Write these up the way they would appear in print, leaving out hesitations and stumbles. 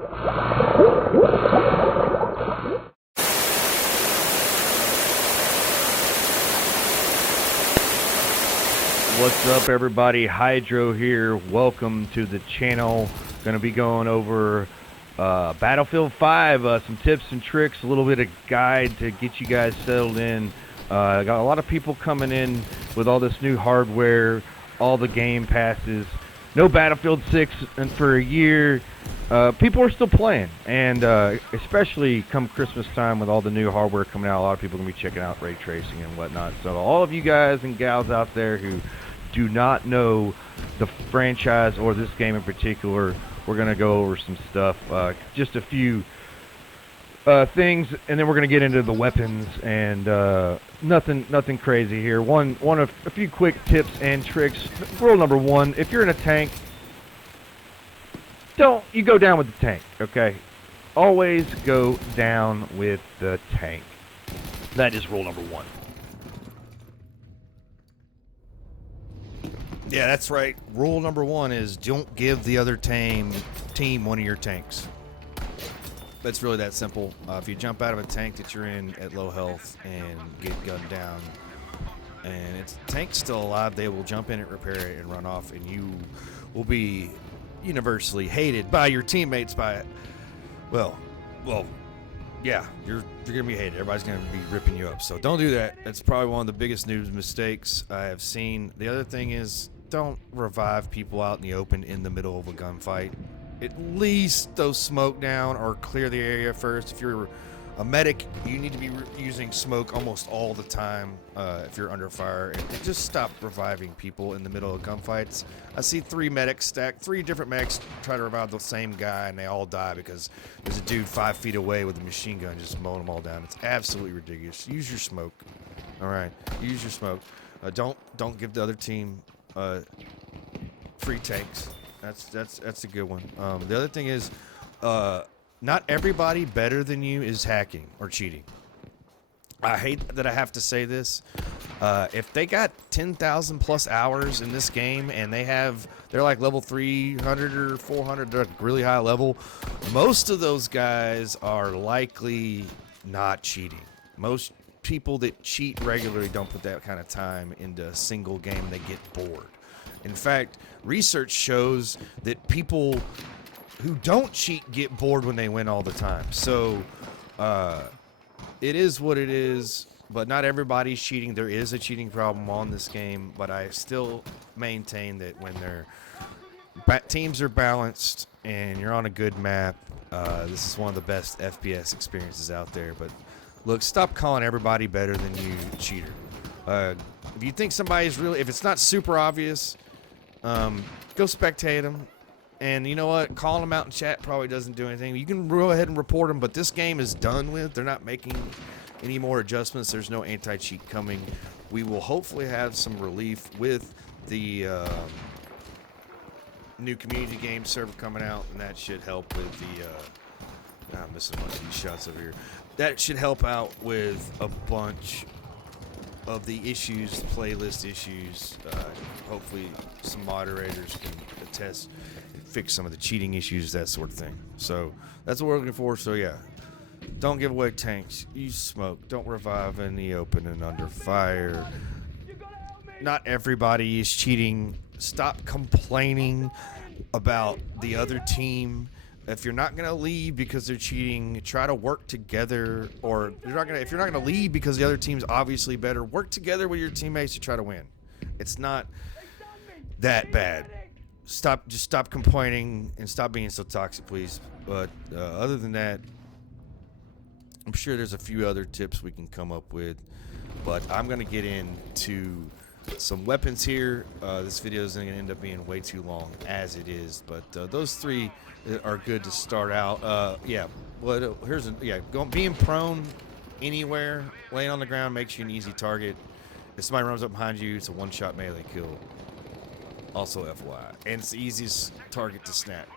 What's up, everybody? Hydro here. Welcome to the channel. Going to be going over Battlefield 5, some tips and tricks, a little bit of guide to get you guys settled in. Got a lot of people coming in with all this new hardware, all the game passes. No Battlefield 6 for a year. People are still playing, and especially come Christmas time with all the new hardware coming out, a lot of people are going to be checking out ray tracing and whatnot. So all of you guys and gals out there who do not know the franchise or this game in particular, we're going to go over some stuff, just a few things, and then we're going to get into the weapons, and nothing crazy here. A few quick tips and tricks. Rule number one: if you're in a tank, you go down with the tank, okay? Always go down with the tank. That is rule number one. Yeah, that's right. Rule number one is don't give the other team one of your tanks. It's really that simple. If you jump out of a tank that you're in at low health and get gunned down, and it's tank's still alive, they will jump in it, repair it, and run off, and you will be universally hated by your teammates. Yeah, you're gonna be hated. Everybody's gonna be ripping you up. So don't do that. That's probably one of the biggest news mistakes I have seen. The other thing is, don't revive people out in the open in the middle of a gunfight. At least throw smoke down or clear the area first. If you're a medic, you need to be using smoke almost all the time if you're under fire. And just stop reviving people in the middle of gunfights. I see three different medics try to revive the same guy, and they all die because there's a dude 5 feet away with a machine gun just mowing them all down. It's absolutely ridiculous. Use your smoke. All right, use your smoke. Don't give the other team free tanks. That's a good one. The other thing is, not everybody better than you is hacking or cheating. I hate that I have to say this. If they got 10,000 plus hours in this game and they're like level 300 or 400, they're like really high level, most of those guys are likely not cheating. Most people that cheat regularly don't put that kind of time into a single game. They get bored. In fact, research shows that people who don't cheat get bored when they win all the time. So it is what it is, but not everybody's cheating. There is a cheating problem on this game, but I still maintain that when teams are balanced and you're on a good map, this is one of the best FPS experiences out there. But look, stop calling everybody better than you cheater. If you think somebody's if it's not super obvious, go spectate them. And you know what? Calling them out in chat probably doesn't do anything. You can go ahead and report them, but this game is done with. They're not making any more adjustments. There's no anti-cheat coming. We will hopefully have some relief with the new community game server coming out, and that should help with the I'm missing one of these shots over here. That should help out with a bunch of the issues, playlist issues. Hopefully some moderators can attest and fix some of the cheating issues, that sort of thing. So that's what we're looking for. So yeah, don't give away tanks. Use smoke. Don't revive in the open and under fire. Not everybody is cheating. Stop complaining about the other team. If you're not gonna leave because they're cheating, try to work together. Or if you're not gonna leave because the other team's obviously better, work together with your teammates to try to win. It's not that bad. Just stop complaining and stop being so toxic, please. But other than that, I'm sure there's a few other tips we can come up with. But I'm gonna get into some weapons here. This video is gonna end up being way too long as it is, but those three are good to start out. Yeah. Well, being prone anywhere, laying on the ground makes you an easy target. If somebody runs up behind you, it's a one-shot melee kill. Also FYI, and it's the easiest target to snipe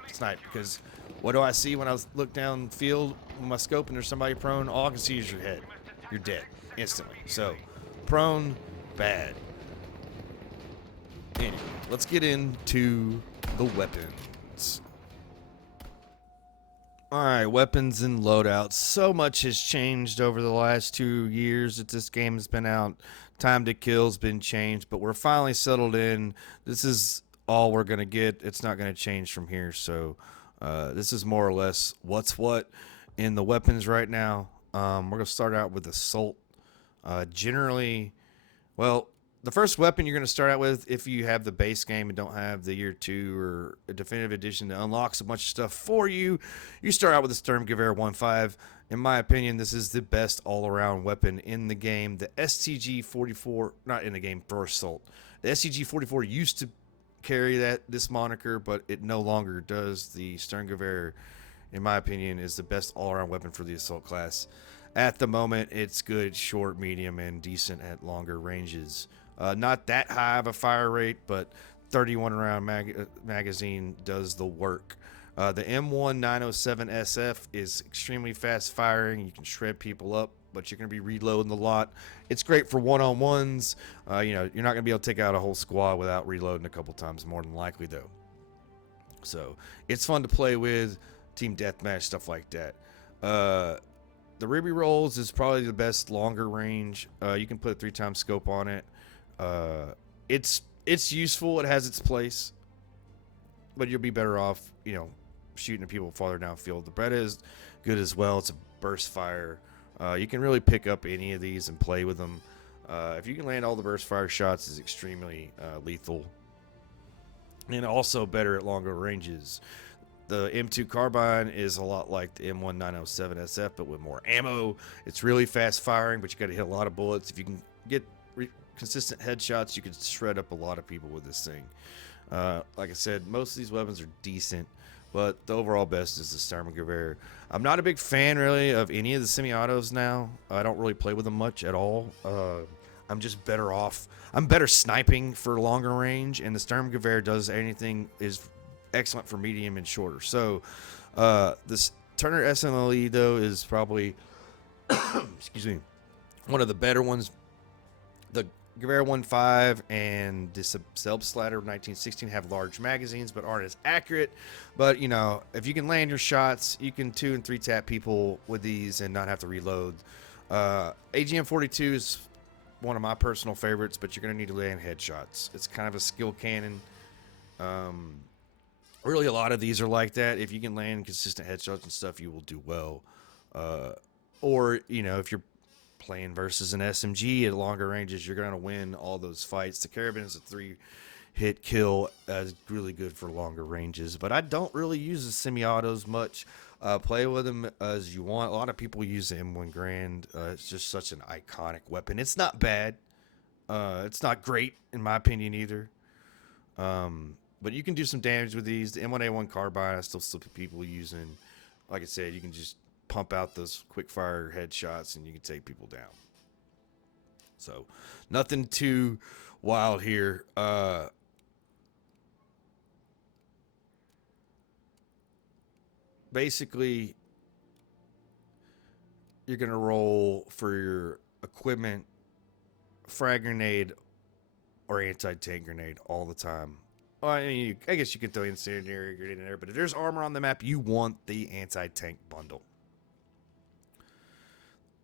because what do I see when I look downfield with my scope and there's somebody prone? All I can see is your head. You're dead instantly. So prone, bad. Anyway, let's get into the weapons. All right, weapons and loadouts. So much has changed over the last 2 years that this game has been out. Time to kill's been changed, but we're finally settled in. This is all we're gonna get. It's not gonna change from here. So this is more or less what's what in the weapons right now. We're gonna start out with assault. Generally, well, the first weapon you're going to start out with, if you have the base game and don't have the year 2 or a definitive edition that unlocks a bunch of stuff for you, you start out with the Sturmgewehr 1.5. In my opinion, this is the best all-around weapon in the game. The STG-44, not in the game, for assault. The STG-44 used to carry this moniker, but it no longer does. The Sturmgewehr, in my opinion, is the best all-around weapon for the assault class. At the moment, it's good, short, medium, and decent at longer ranges. Not that high of a fire rate, but 31 round magazine does the work. The M1907 SF is extremely fast firing. You can shred people up, but you're going to be reloading a lot. It's great for one-on-ones. You're not going to be able to take out a whole squad without reloading a couple times, more than likely, though. So it's fun to play with, team deathmatch, stuff like that. The Ruby Rolls is probably the best longer range. You can put a 3-time scope on it. It's useful. It has its place, but you'll be better off, shooting at people farther downfield. The Beretta is good as well. It's a burst fire. You can really pick up any of these and play with them. If you can land all the burst fire shots, is extremely lethal, and also better at longer ranges. The M2 Carbine is a lot like the M1907 SF, but with more ammo. It's really fast firing, but you got to hit a lot of bullets. If you can get consistent headshots, you can shred up a lot of people with this thing. Like I said, most of these weapons are decent, but the overall best is the Sturmgewehr. I'm not a big fan, really, of any of the semi-autos now. I don't really play with them much at all. I'm just better off. I'm better sniping for longer range, and the Sturmgewehr does anything is excellent for medium and shorter. So this Turner SMLE, though, is probably excuse me, one of the better ones. The Gewehr 1.5 and the Selbstlader 1916 have large magazines but aren't as accurate. But, if you can land your shots, you can 2- and 3-tap people with these and not have to reload. AGM 42 is one of my personal favorites, but you're going to need to land headshots. It's kind of a skill cannon. Really, a lot of these are like that. If you can land consistent headshots and stuff, you will do well. Or, if you're playing versus an SMG at longer ranges, you're going to win all those fights. The Carabin is a 3-hit kill, is really good for longer ranges, but I don't really use the semi-autos much. Play with them as you want. A lot of people use the M1 Grand. It's just such an iconic weapon. It's not bad. It's not great, in my opinion, either. But you can do some damage with these. The M1A1 Carbine, I still see people using. Like I said, you can just pump out those quick fire headshots and you can take people down. So nothing too wild here. Basically, you're going to roll for your equipment, frag grenade or anti-tank grenade all the time. Well, I guess you can throw incendiary grenade in there, but if there's armor on the map, you want the anti-tank bundle.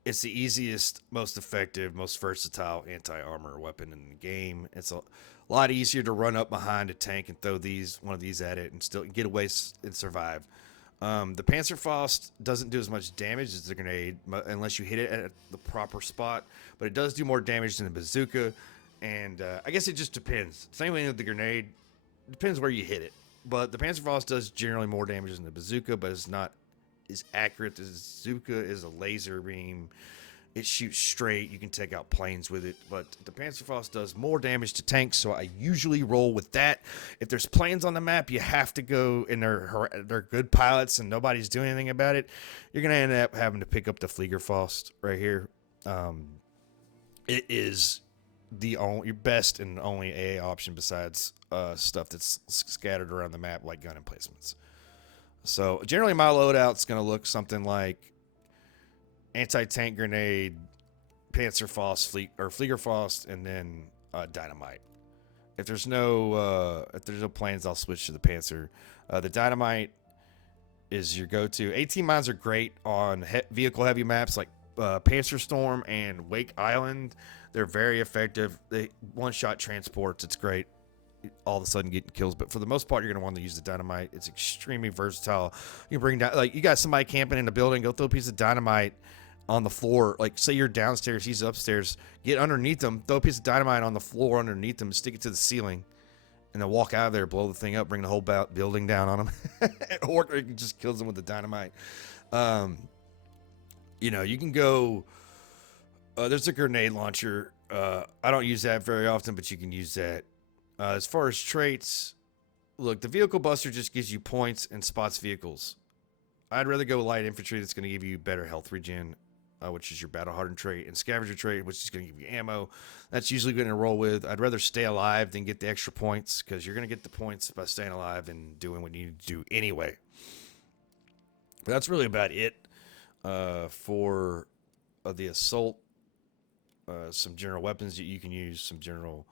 It's the easiest, most effective, most versatile anti-armor weapon in the game. It's a lot easier to run up behind a tank and throw one of these at it and still get away and survive. The Panzerfaust doesn't do as much damage as the grenade unless you hit it at the proper spot, but it does do more damage than the bazooka, and I guess it just depends. Same way with the grenade, depends where you hit it. But the Panzerfaust does generally more damage than the bazooka, but it's not as accurate. The bazooka is a laser beam. It shoots straight. You can take out planes with it, but the Panzerfaust does more damage to tanks, so I usually roll with that. If there's planes on the map, you have to go, and they're good pilots, and nobody's doing anything about it. You're going to end up having to pick up the Fliegerfaust right here. It is your best and only AA option besides stuff that's scattered around the map like gun emplacements. So generally my loadout's going to look something like anti-tank grenade, Panzerfaust, Fliegerfaust, and then dynamite. If there's no planes, I'll switch to the Panzer. The dynamite is your go-to. 18 mines are great on vehicle heavy maps like Panzer Storm and Wake Island. They're very effective. They one-shot transports. It's great. All of a sudden getting kills, but for the most part, you're gonna want to use the dynamite. It's extremely versatile. You can bring down, like, you got somebody camping in a building, go throw a piece of dynamite on the floor. Like, say you're downstairs, he's upstairs. Get underneath them, throw a piece of dynamite on the floor underneath them, stick it to the ceiling, and then walk out of there, blow the thing up, bring the whole building down on them, or you can just kill them with the dynamite. You know, you can go. There's a grenade launcher. I don't use that very often, but you can use that. As far as traits, look, the vehicle buster just gives you points and spots vehicles. I'd rather go light infantry. That's going to give you better health regen, which is your battle hardened trait, and scavenger trait, which is going to give you ammo. That's usually going to roll with. I'd rather stay alive than get the extra points, because you're going to get the points by staying alive and doing what you need to do anyway. But that's really about it for the assault. Some general weapons that you can use, some general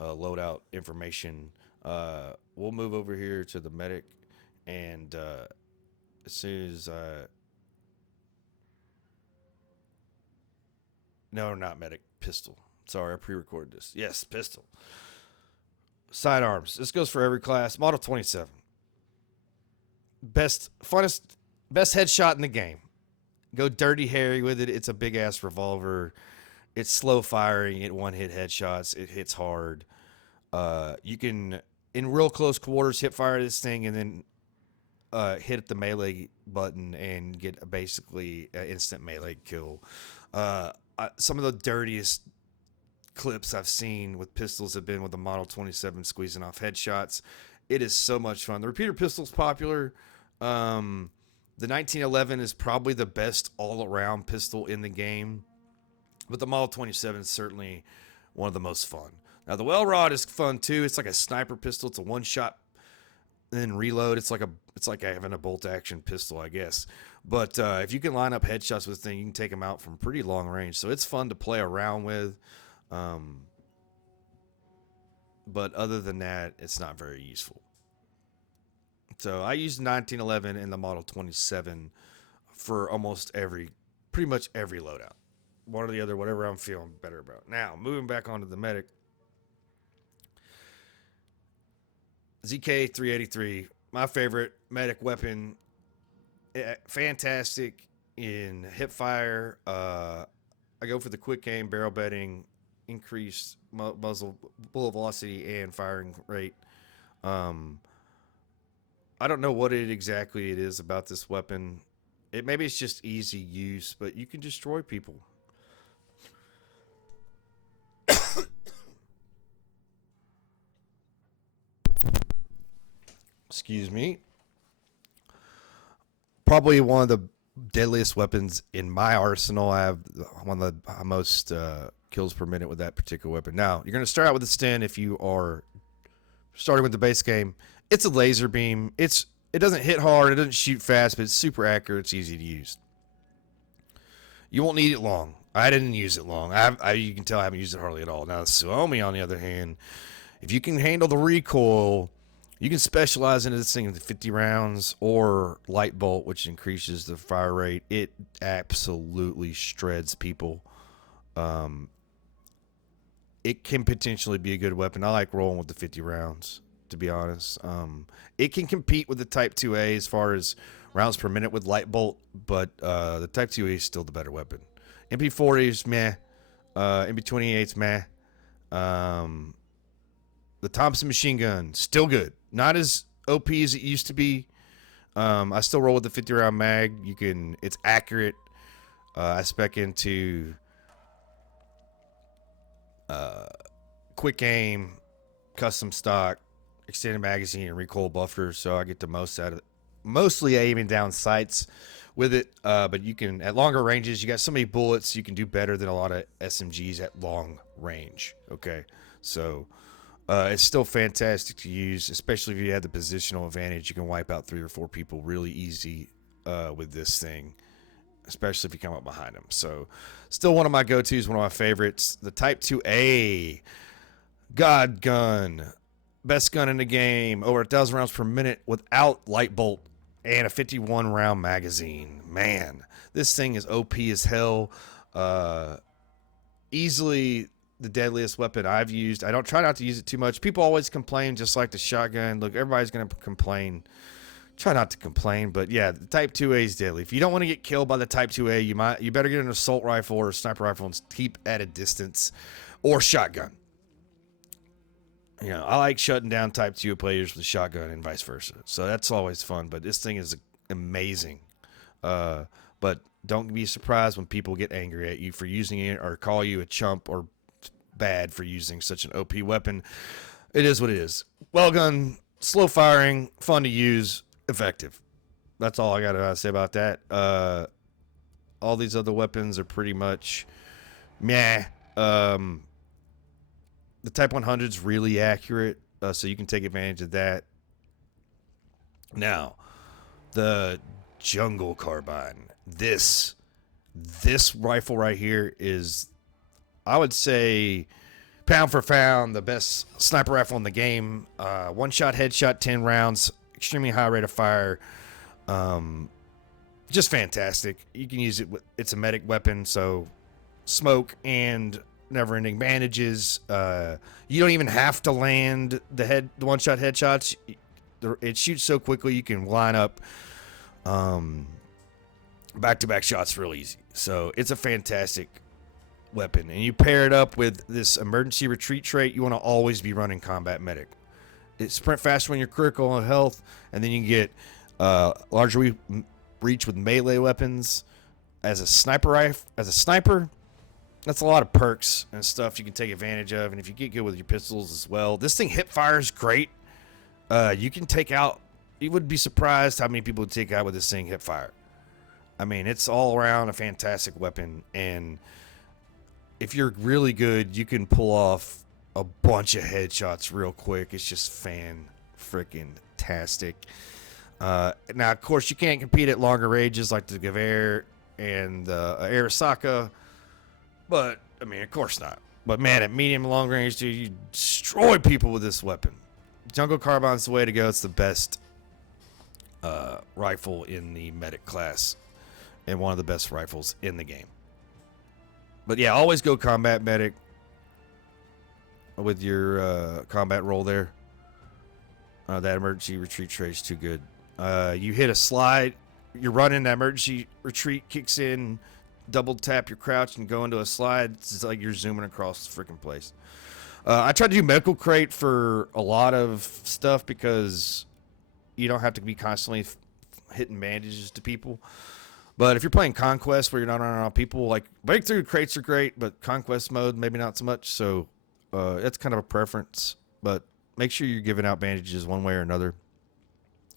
loadout information. We'll move over here to the medic, and as soon as no, not medic, pistol. Sorry, I pre-recorded this. Yes, pistol. Sidearms. This goes for every class. Model 27. Best headshot in the game. Go Dirty Harry with it. It's a big ass revolver. It's slow firing. It one-hit headshots. It hits hard. You can, in real close quarters, hip fire this thing and then hit the melee button and get basically an instant melee kill. Some of the dirtiest clips I've seen with pistols have been with the Model 27 squeezing off headshots. It is so much fun. The repeater pistol's popular. The 1911 is probably the best all-around pistol in the game. But the Model 27 is certainly one of the most fun. Now, the Well Rod is fun, too. It's like a sniper pistol. It's a one-shot and then reload. It's like having a bolt-action pistol, I guess. But if you can line up headshots with this thing, you can take them out from pretty long range. So it's fun to play around with. But other than that, it's not very useful. So I use 1911 and the Model 27 for pretty much every loadout. One or the other, whatever I'm feeling better about. Now, moving back onto the medic. ZK-383, my favorite medic weapon. Fantastic in hip fire. I go for the quick aim, barrel bedding, increased muzzle, bullet velocity, and firing rate. I don't know what exactly it is about this weapon. Maybe it's just easy use, but you can destroy people. Excuse me. Probably one of the deadliest weapons in my arsenal. I have one of the most kills per minute with that particular weapon. Now, you're going to start out with a Sten if you are starting with the base game. It's a laser beam. It doesn't hit hard. It doesn't shoot fast, but it's super accurate. It's easy to use. You won't need it long. I didn't use it long. You can tell I haven't used it hardly at all. Now, the Suomi, on the other hand, if you can handle the recoil, you can specialize into this thing into 50 rounds or light bolt, which increases the fire rate. It absolutely shreds people. It can potentially be a good weapon. I like rolling with the 50 rounds, to be honest. It can compete with the Type 2A as far as rounds per minute with light bolt, but the Type 2A is still the better weapon. MP40 is meh. MP28 is meh. The Thompson machine gun, still good. Not as OP as it used to be. I still roll with the 50 round mag. It's accurate. I spec into quick aim, custom stock, extended magazine, and recoil buffer, so I get the most out of it. Mostly aiming down sights with it, but you can, at longer ranges, you got so many bullets, you can do better than a lot of SMGs at long range. Okay, so it's still fantastic to use, especially if you have the positional advantage. You can wipe out 3 or 4 people really easy with this thing, especially if you come up behind them. So still one of my go-tos, one of my favorites. The Type 2A God gun, best gun in the game, over 1,000 rounds per minute without light bolt and a 51 round magazine. Man, this thing is OP as hell. Easily the deadliest weapon I've used. I don't try not to use it too much. People always complain, just like the shotgun. Look, everybody's gonna complain. Try not to complain, but yeah, the Type 2A is deadly. If you don't want to get killed by the Type 2A, you better get an assault rifle or a sniper rifle and keep at a distance, or shotgun. You know, I like shutting down Type 2 players with a shotgun and vice versa. So that's always fun. But this thing is amazing. But don't be surprised when people get angry at you for using it or call you a chump or bad for using such an OP weapon. It is what it is. Well gun, slow firing, fun to use, effective. That's all I got to say about that. All these other weapons are pretty much meh. The Type 100 is really accurate, so you can take advantage of that. Now, the jungle carbine. This rifle right here is, I would say, pound for pound, the best sniper rifle in the game. One shot, headshot, 10 rounds, extremely high rate of fire. Just fantastic. You can use it. It's a medic weapon, so smoke and never-ending bandages. You don't even have to land the one-shot headshots. It shoots so quickly you can line up back-to-back shots real easy. So it's a fantastic weapon, and you pair it up with this emergency retreat trait. You want to always be running combat medic. It sprint faster when you're critical on health, and then you can get larger reach with melee weapons. As a sniper, that's a lot of perks and stuff you can take advantage of. And if you get good with your pistols as well, this thing hip fires great. You can take out. You would be surprised how many people would take out with this thing hip fire. I mean, it's all around a fantastic weapon, and if you're really good, you can pull off a bunch of headshots real quick. It's just fan-freaking-tastic. Now, of course, you can't compete at longer ranges like the Gewehr and the Arisaka, but, I mean, of course not. But, man, at medium and long range, dude, you destroy people with this weapon. Jungle Carbine's the way to go. It's the best rifle in the medic class and one of the best rifles in the game. But, yeah, always go combat medic with your combat roll there. That emergency retreat trait is too good. You hit a slide, you're running, that emergency retreat kicks in, double tap your crouch and go into a slide. It's like you're zooming across the freaking place. I tried to do medical crate for a lot of stuff because you don't have to be constantly hitting bandages to people. But if you're playing Conquest where you're not running on people, like breakthrough crates are great, but Conquest mode maybe not so much. So that's kind of a preference. But make sure you're giving out bandages one way or another.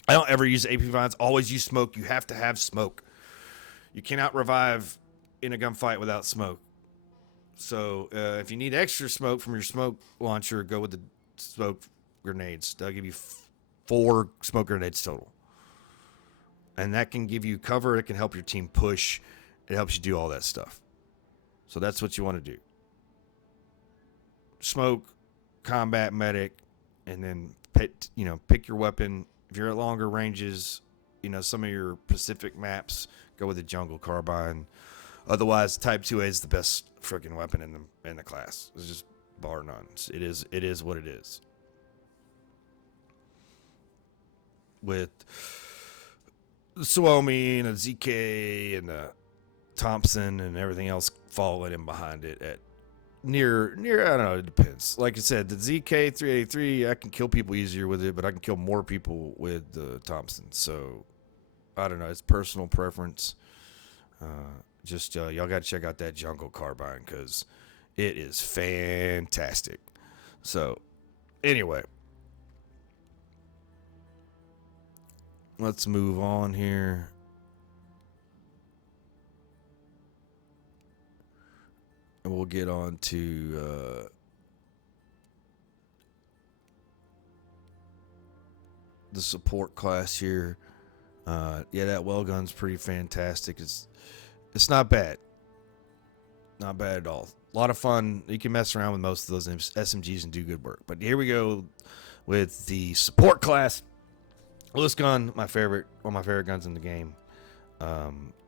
I don't ever use AP vines. Always use smoke. You have to have smoke. You cannot revive in a gunfight without smoke. So if you need extra smoke from your smoke launcher, go with the smoke grenades. They'll give you 4 smoke grenades total. And that can give you cover. It can help your team push. It helps you do all that stuff. So that's what you want to do. Smoke, combat medic, and then pick your weapon. If you're at longer ranges, some of your Pacific maps, go with the jungle carbine. Otherwise, Type 2A is the best freaking weapon in the class. It's just bar none. It is what it is. With the Suomi and the ZK and the Thompson and everything else following in behind it at near I don't know, it depends. Like I said, the ZK 383, I can kill people easier with it, but I can kill more people with the Thompson. So I don't know, it's personal preference. Y'all got to check out that jungle carbine because it is fantastic. So anyway, let's move on here. And we'll get on to the support class here. Yeah, that well gun's pretty fantastic. It's not bad. Not bad at all. A lot of fun. You can mess around with most of those SMGs and do good work. But here we go with the support class. Well, this gun, one of my favorite guns in the game.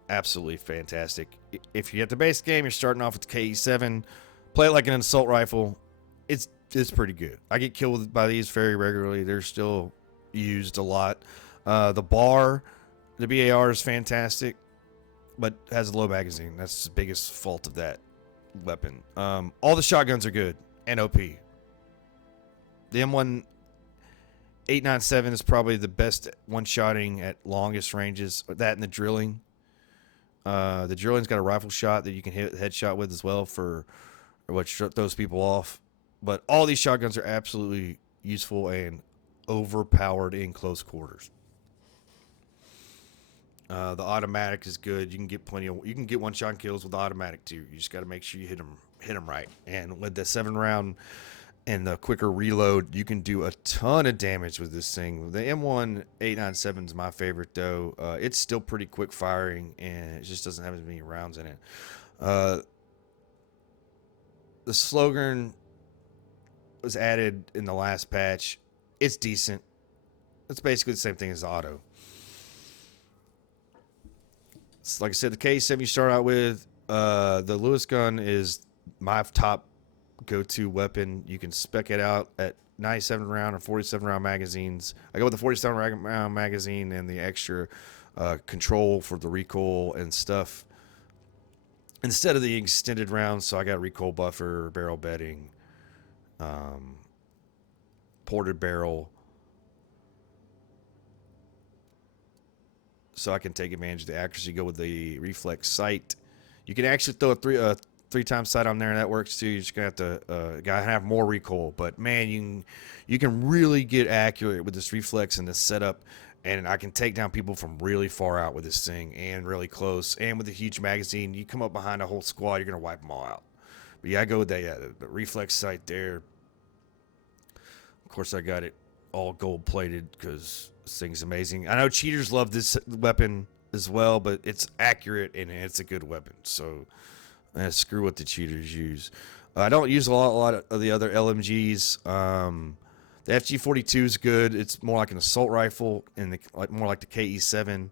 Absolutely fantastic. If you get the base game, you're starting off with the KE7. Play it like an assault rifle. It's pretty good. I get killed by these very regularly. They're still used a lot. The BAR is fantastic, but has a low magazine. That's the biggest fault of that weapon. All the shotguns are good and OP. The M1 897 is probably the best one-shotting at longest ranges. That and the drilling. The drilling's got a rifle shot that you can hit headshot with as well for what throws people off. But all these shotguns are absolutely useful and overpowered in close quarters. The automatic is good. You can get one-shot kills with the automatic too. You just got to make sure you hit them right. And with the 7-round and the quicker reload, you can do a ton of damage with this thing. The M1 897 is my favorite though. It's still pretty quick firing and it just doesn't have as many rounds in it. The slogan was added in the last patch. It's decent. It's basically the same thing as the auto. It's like I said, the K7 you start out with. The Lewis gun is my top go-to weapon. You can spec it out at 97 round or 47 round magazines. I go with the 47 round magazine and the extra control for the recoil and stuff instead of the extended rounds. So I got recoil buffer, barrel bedding, ported barrel, so I can take advantage of the accuracy. Go with the reflex sight. You can actually throw a three times sight on there, and that works too. You're just gonna have to gotta have more recoil. But man, you can really get accurate with this reflex and this setup. And I can take down people from really far out with this thing and really close. And with a huge magazine, you come up behind a whole squad, you're gonna wipe them all out. But yeah, I go with that the reflex sight there. Of course, I got it all gold plated because this thing's amazing. I know cheaters love this weapon as well, but it's accurate and it's a good weapon. So screw what the cheaters use. I don't use a lot of the other LMGs. The FG42 is good. It's more like an assault rifle and more like the KE7.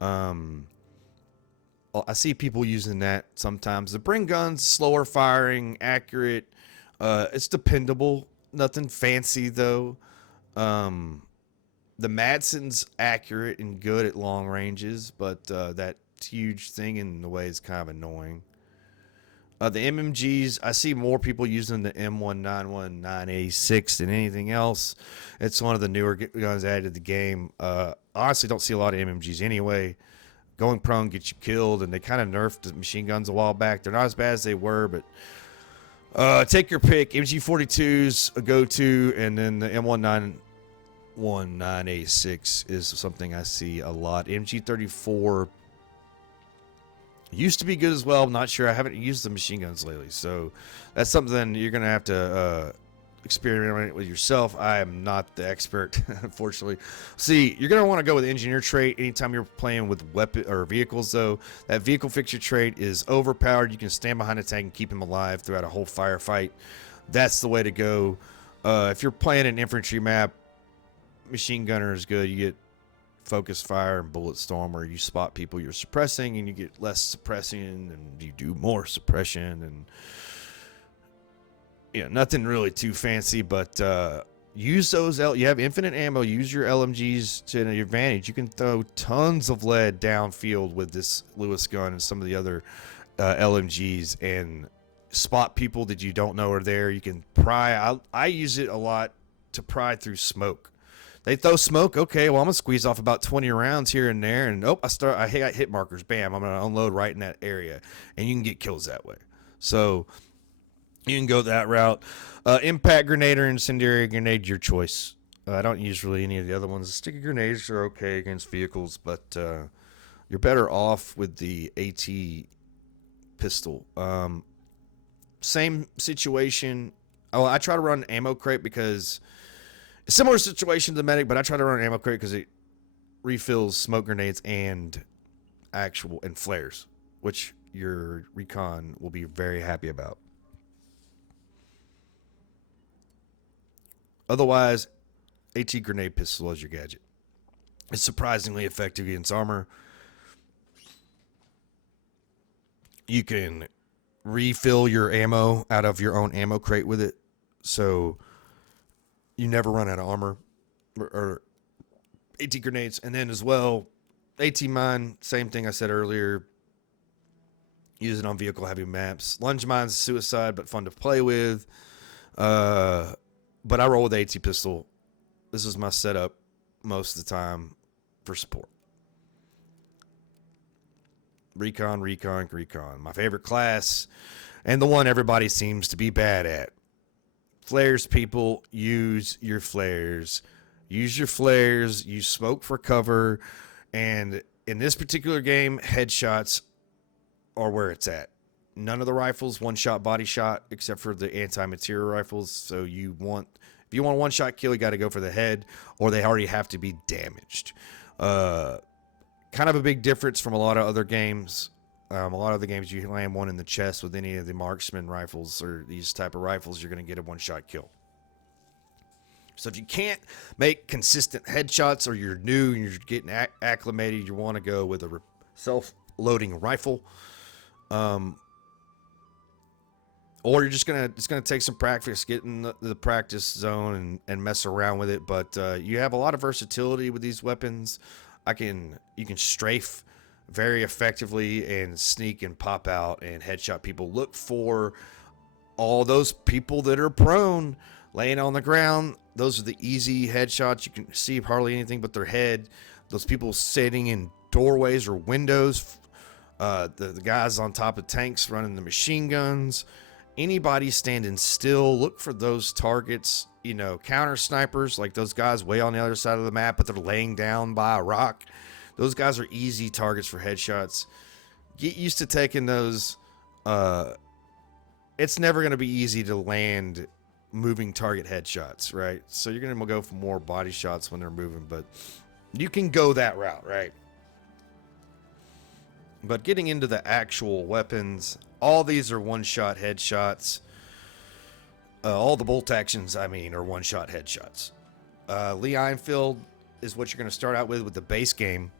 I see people using that sometimes. The Bring gun's slower firing, accurate. It's dependable. Nothing fancy though. The Madson's accurate and good at long ranges, but that huge thing in the way is kind of annoying. The MMGs, I see more people using the M191 986 than anything else. It's one of the newer guns added to the game. Honestly, don't see a lot of MMGs anyway. Going prone gets you killed, and they kind of nerfed the machine guns a while back. They're not as bad as they were, but take your pick. MG42's a go-to, and then the M191 986 is something I see a lot. MG34 used to be good as well. I'm not sure. I haven't used the machine guns lately, so that's something you're gonna have to experiment with yourself. I am not the expert, unfortunately. See, you're gonna want to go with engineer trait anytime you're playing with weapon or vehicles. Though that vehicle fixture trait is overpowered. You can stand behind a tank and keep him alive throughout a whole firefight. That's the way to go. If you're playing an infantry map, machine gunner is good. You get focus fire and bullet storm where you spot people you're suppressing and you get less suppressing and you do more suppression, and nothing really too fancy, but use those you have infinite ammo. Use your LMGs to your advantage. You can throw tons of lead downfield with this Lewis gun and some of the other LMGs and spot people that you don't know are there. You can pry. I use it a lot to pry through smoke. They throw smoke. Okay, well, I'm gonna squeeze off about 20 rounds here and there, and I got hit markers. Bam! I'm gonna unload right in that area, and you can get kills that way. So you can go that route. Impact grenade or incendiary grenade, your choice. I don't use really any of the other ones. Sticky grenades are okay against vehicles, but you're better off with the AT pistol. Same situation. Oh, I try to run ammo crate because. Similar situation to the medic, but I try to run an ammo crate because it refills smoke grenades and flares, which your recon will be very happy about. Otherwise, AT grenade pistol is your gadget. It's surprisingly effective against armor. You can refill your ammo out of your own ammo crate with it, so you never run out of armor or AT grenades. And then as well, AT mine, same thing I said earlier. Use it on vehicle heavy maps. Lunge mine's suicide, but fun to play with. But I roll with AT pistol. This is my setup most of the time for support. Recon. My favorite class, and the one everybody seems to be bad at. Flares, people, use your flares. Use your flares. Use smoke for cover. And in this particular game, headshots are where it's at. None of the rifles one-shot body shot except for the anti-material rifles. So if you want a one-shot kill, you got to go for the head, or they already have to be damaged. Kind of a big difference from a lot of other games. A lot of the games, you land one in the chest with any of the marksman rifles or these type of rifles, you're going to get a one-shot kill. So if you can't make consistent headshots, or you're new and you're getting acclimated, you want to go with a self-loading rifle. Or it's gonna take some practice, get in the practice zone and mess around with it. But you have a lot of versatility with these weapons. You can strafe very effectively and sneak and pop out and headshot people. Look for all those people that are prone, laying on the ground. Those are the easy headshots. You can see hardly anything but their head. Those people sitting in doorways or windows. The guys on top of tanks running the machine guns. Anybody standing still, look for those targets. Counter snipers, like those guys way on the other side of the map, but they're laying down by a rock. Those guys are easy targets for headshots. Get used to taking those. It's never going to be easy to land moving target headshots, right? So you're going to go for more body shots when they're moving, but you can go that route, right? But getting into the actual weapons, all these are one-shot headshots. All the bolt actions, are one-shot headshots. Lee Enfield is what you're going to start out with the base game.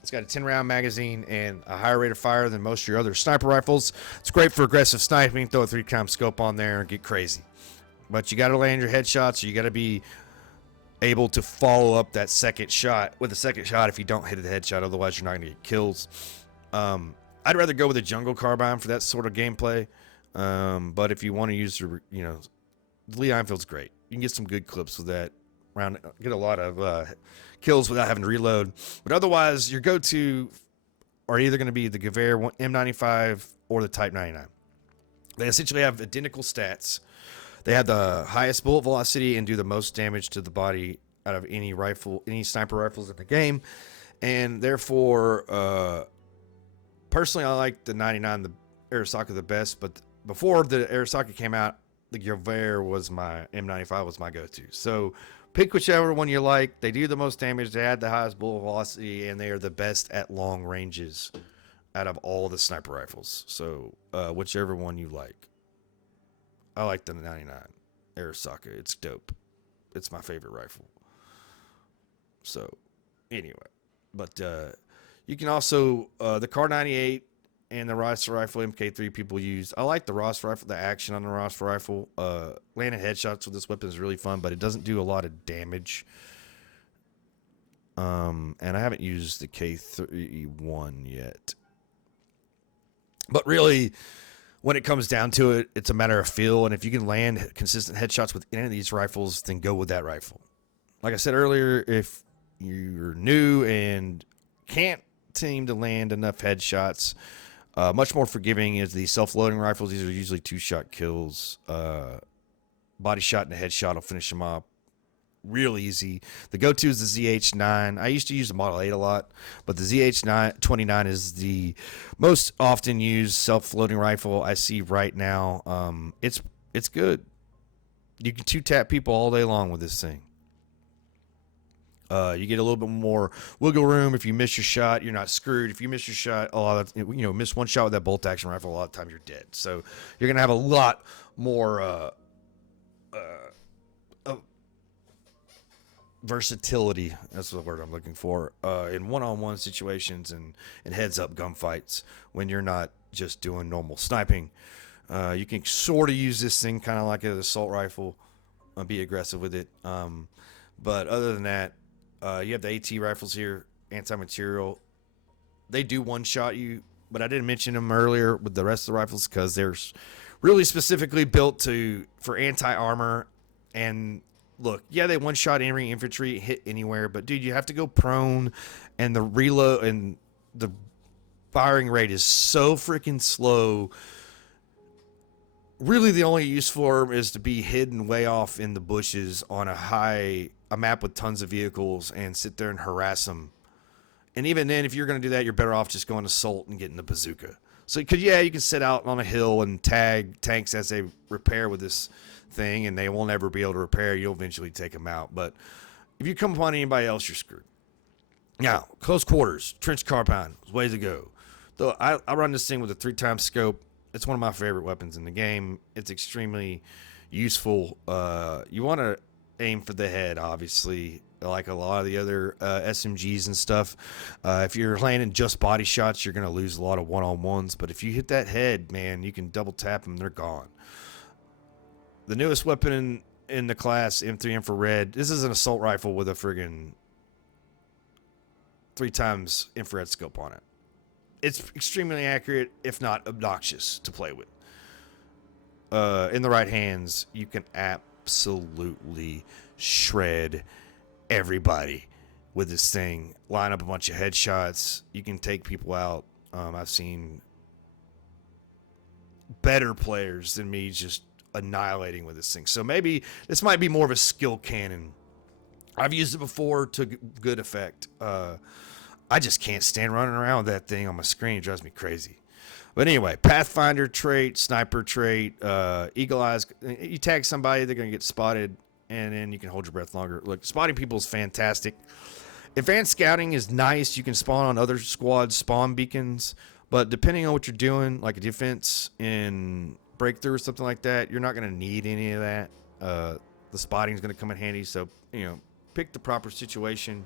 It's got a 10-round magazine and a higher rate of fire than most of your other sniper rifles. It's great for aggressive sniping. Throw a 3-time scope on there and get crazy. But you got to land your headshots, or you got to be able to follow up that second shot with a second shot if you don't hit the headshot. Otherwise, you're not going to get kills. I'd rather go with a jungle carbine for that sort of gameplay. But if you want to use, Lee Enfield's great. You can get some good clips with that. Get a lot of kills without having to reload. But otherwise, your go-to are either going to be the Gewehr M95 or the Type 99. They essentially have identical stats. They have the highest bullet velocity and do the most damage to the body out of any sniper rifles in the game. And therefore, personally, I like the 99, the Arisaka the best. But before the Arisaka came out, the Gewehr M95 was my go-to. So pick whichever one you like. They do the most damage. They had the highest bullet velocity, and they are the best at long ranges out of all the sniper rifles. So whichever one you like. I like the 99 Arisaka. It's dope. It's my favorite rifle. So anyway, but you can also the Kar 98 and the Ross rifle MK3 people use. I like the Ross rifle, the action on the Ross rifle. Landing headshots with this weapon is really fun, but it doesn't do a lot of damage. And I haven't used the K31 yet. But really, when it comes down to it, it's a matter of feel. And if you can land consistent headshots with any of these rifles, then go with that rifle. Like I said earlier, if you're new and can't seem to land enough headshots, much more forgiving is the self-loading rifles. These are usually 2-shot kills. Body shot and a headshot will finish them up real easy. The go-to is the ZH9. I used to use the Model 8 a lot, but the ZH29 is the most often used self-loading rifle I see right now. It's good. You can 2-tap people all day long with this thing. You get a little bit more wiggle room. If you miss your shot, you're not screwed. If you miss your shot, miss one shot with that bolt action rifle, a lot of times you're dead. So you're gonna have a lot more versatility. That's the word I'm looking for. In one-on-one situations and heads-up gunfights when you're not just doing normal sniping. You can sort of use this thing kind of like an assault rifle, be aggressive with it. But other than that, you have the AT rifles here, anti-material. They do one-shot you, but I didn't mention them earlier with the rest of the rifles because they're really specifically built for anti-armor. And look, yeah, they one-shot enemy infantry, hit anywhere, but dude, you have to go prone, and the reload and the firing rate is so freaking slow. Really, the only use for them is to be hidden way off in the bushes on a map with tons of vehicles and sit there and harass them. And even then, if you're going to do that, you're better off just going assault and getting the bazooka. So, because yeah, you can sit out on a hill and tag tanks as they repair with this thing, and they will never be able to repair. You'll eventually take them out. But if you come upon anybody else, you're screwed. Now, close quarters, trench carbine, way to go. Though I run this thing with a 3x scope. It's one of my favorite weapons in the game. It's extremely useful. You want to aim for the head, obviously, like a lot of the other SMGs and stuff. If you're landing just body shots, you're going to lose a lot of one-on-ones. But if you hit that head, man, you can double tap them. They're gone. The newest weapon in the class, M3 Infrared. This is an assault rifle with a friggin' 3x infrared scope on it. It's extremely accurate, if not obnoxious, to play with. In the right hands, you can absolutely shred everybody with this thing. Line up a bunch of headshots. You can take people out. I've seen better players than me just annihilating with this thing. So maybe this might be more of a skill cannon. I've used it before to good effect. I just can't stand running around with that thing on my screen. It drives me crazy. But anyway, Pathfinder trait, sniper trait, eagle eyes. You tag somebody, they're going to get spotted, and then you can hold your breath longer. Look, spotting people is fantastic. Advanced scouting is nice. You can spawn on other squads' spawn beacons, but depending on what you're doing, like a defense in breakthrough or something like that, you're not going to need any of that. The spotting is going to come in handy, so pick the proper situation.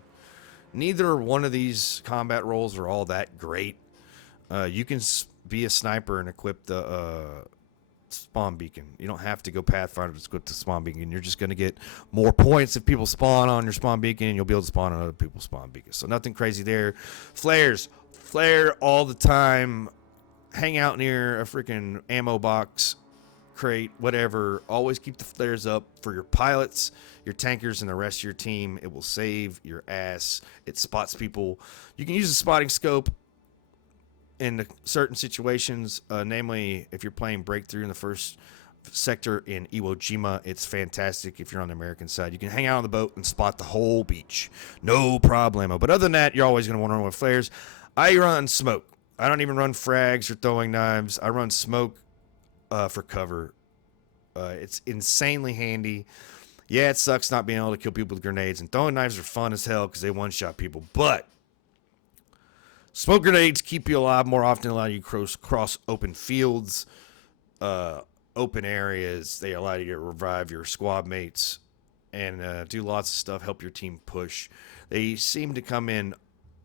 Neither one of these combat roles are all that great. You can be a sniper and equip the spawn beacon. You don't have to go Pathfinder to equip the spawn beacon. You're just going to get more points if people spawn on your spawn beacon, and you'll be able to spawn on other people's spawn beacons. So nothing crazy there. Flares. Flare all the time. Hang out near a freaking ammo box, crate, whatever. Always keep the flares up for your pilots, your tankers, and the rest of your team. It will save your ass. It spots people. You can use a spotting scope in certain situations, namely if you're playing breakthrough in the first sector in Iwo Jima. It's fantastic. If you're on the American side, you can hang out on the boat and spot the whole beach, no problemo. But other than that, you're always going to want to run with flares. I run smoke. I don't even run frags or throwing knives. I run smoke for cover. It's insanely handy. Yeah, it sucks not being able to kill people with grenades, and throwing knives are fun as hell because they one-shot people, but smoke grenades keep you alive more often, allow you to cross open fields, open areas. They allow you to revive your squad mates and do lots of stuff, help your team push. They seem to come in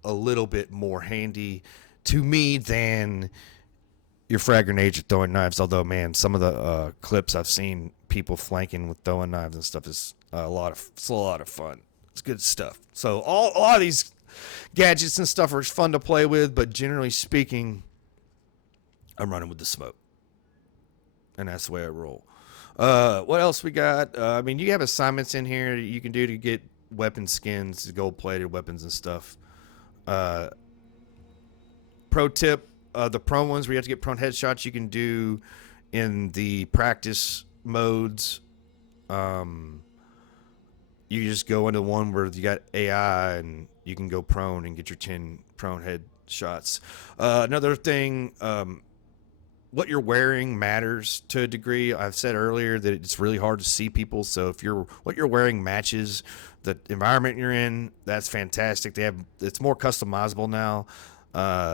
a little bit more handy to me than your frag grenades or throwing knives, although, man, some of the clips I've seen people flanking with throwing knives and stuff is a lot of fun. It's good stuff. So a lot of these gadgets and stuff are fun to play with, but generally speaking, I'm running with the smoke, and that's the way I roll. What else we got? You have assignments in here that you can do to get weapon skins, gold-plated weapons and stuff. Pro tip, the prone ones where you have to get prone headshots, you can do in the practice modes. You just go into one where you got AI and you can go prone and get your 10 prone headshots. Another thing, what you're wearing matters to a degree. I've said earlier that it's really hard to see people, so if what you're wearing matches the environment you're in, that's fantastic. It's more customizable now.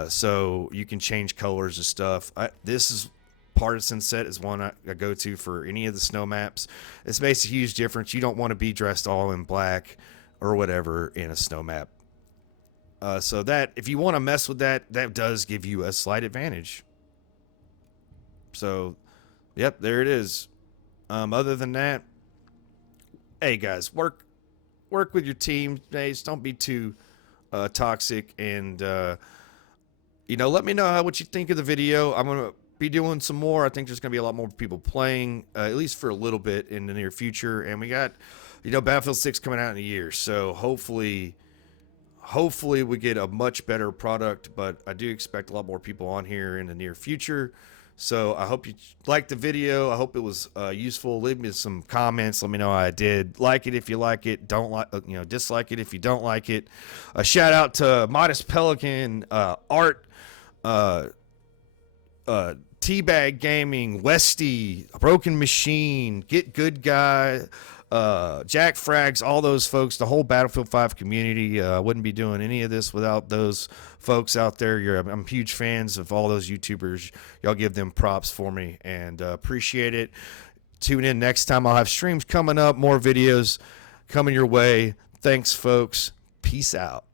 So you can change colors and stuff. This is partisan set is one I go to for any of the snow maps. It's makes a huge difference. You don't want to be dressed all in black or whatever in a snow map. So that if you want to mess with that, that does give you a slight advantage. So, yep, there it is. Other than that, hey guys, work with your teammates. Don't be too toxic, and let me know what you think of the video. I'm gonna be doing some more. I think there's gonna be a lot more people playing, at least for a little bit in the near future. And we got, Battlefield 6 coming out in a year, so hopefully we get a much better product. But I do expect a lot more people on here in the near future. So I hope you liked the video. I hope it was useful. Leave me some comments. Let me know how I did. Like it if you like it. Don't like, dislike it if you don't like it. A shout out to Modest Pelican, Art, Teabag Gaming, Westy, Broken Machine, Get Good Guy, Jack Frags, all those folks, the whole Battlefield 5 community. I wouldn't be doing any of this without those folks out there. I'm huge fans of all those YouTubers. Y'all give them props for me, and appreciate it. Tune in next time. I'll have streams coming up, more videos coming your way. Thanks, folks. Peace out.